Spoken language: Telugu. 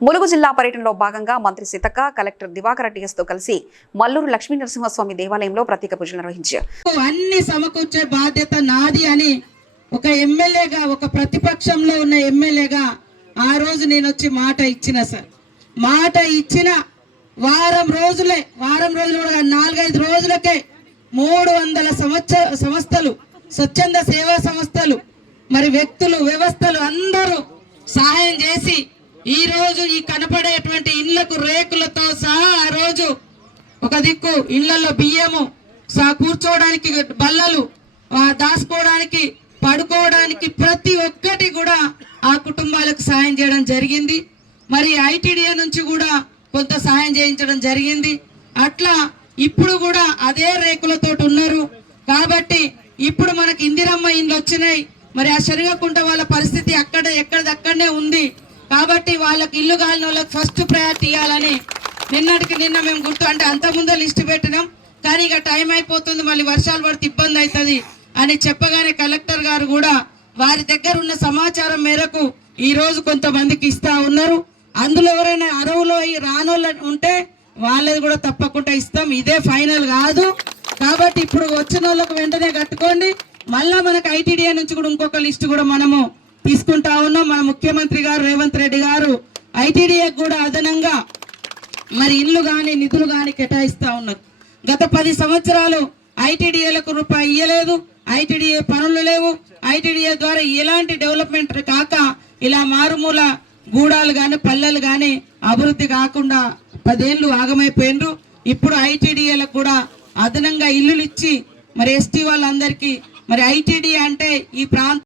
ములుగు జిల్లా పర్యటనలో భాగంగా మంత్రి సీతక్క కలెక్టర్ దివాకర్ టీఎస్తో కలిసి మల్లూరు లక్ష్మీ నరసింహస్వామి దేవాలయంలో ప్రత్యేక పూజలు నిర్వహించారు. అన్ని సమకూర్చే బాధ్యత నాది అని ఒక ఎమ్మెల్యేగా ఒక ప్రతిపక్షంలో ఉన్న ఎమ్మెల్యేగా ఆ రోజు నేను వచ్చి మాట ఇచ్చిన సార్. మాట ఇచ్చిన వారం రోజులే వారం రోజులు కూడా నాలుగైదు రోజులకే మూడు వందల సంవత్సర సంస్థలు స్వచ్ఛంద సేవా సంస్థలు మరి వ్యక్తులు వ్యవస్థలు అందరూ సహాయం చేసి ఈ రోజు ఈ కనపడేటువంటి ఇళ్ళకు రేకులతో సహా ఆ రోజు ఒక దిక్కు ఇళ్ళలో బియ్యము సహా కూర్చోవడానికి బల్లలు దాచుకోవడానికి పడుకోవడానికి ప్రతి ఒక్కటి కూడా ఆ కుటుంబాలకు సహాయం చేయడం జరిగింది. మరి ఐటీడీఏ నుంచి కూడా కొంత సహాయం చేయించడం జరిగింది. అట్లా ఇప్పుడు కూడా అదే రేకులతో ఉన్నారు. కాబట్టి ఇప్పుడు మనకి ఇందిరమ్మ ఇండ్లు వచ్చినాయి. మరి ఆ శనగకుంట వాళ్ళ పరిస్థితి అక్కడ ఎక్కడదక్కడనే కాబట్టి వాళ్ళకి ఇల్లు కాని వాళ్ళకి ఫస్ట్ ప్రయారిటీ ఇవ్వాలని నిన్నటికి నిన్న మేము గుర్తు అంటే అంత ముందే లిస్ట్ పెట్టినాం. కానీ ఇక టైం అయిపోతుంది మళ్ళీ వర్షాలు పడితే ఇబ్బంది అవుతుంది అని చెప్పగానే కలెక్టర్ గారు కూడా వారి దగ్గర ఉన్న సమాచారం మేరకు ఈ రోజు కొంతమందికి ఇస్తా ఉన్నారు. అందులో ఎవరైనా అరవులో ఈ రానోళ్ళు ఉంటే వాళ్ళది కూడా తప్పకుండా ఇస్తాం. ఇదే ఫైనల్ కాదు. కాబట్టి ఇప్పుడు వచ్చిన వాళ్ళకు వెంటనే కట్టుకోండి. మళ్ళా మనకు ఐటీడీఏ నుంచి కూడా ఇంకొక లిస్ట్ కూడా మనము ముఖ్యమంత్రి గారు రేవంత్ రెడ్డి గారు ఐటీడీఏ కూడా అదనంగా మరి ఇల్లు కానీ నిధులు కానీ కేటాయిస్తూ ఉన్నారు. గత పది సంవత్సరాలు ఐటీడీఏలకు రూపాయి ఇయ్యలేదు ఐటీడీఏ పనులు లేవు ఐటీడీఏ ద్వారా ఎలాంటి డెవలప్మెంట్ కాక ఇలా మారుమూల గూడాలు కానీ పల్లెలు కానీ అభివృద్ధి కాకుండా పదేళ్ళు ఆగమైపోయినరు ఇప్పుడు ఐటీడీఏలకు కూడా అదనంగా ఇల్లులు ఇచ్చి మరి ఎస్టీ వాళ్ళందరికీ మరి ఐటీడీ అంటే ఈ ప్రాంతం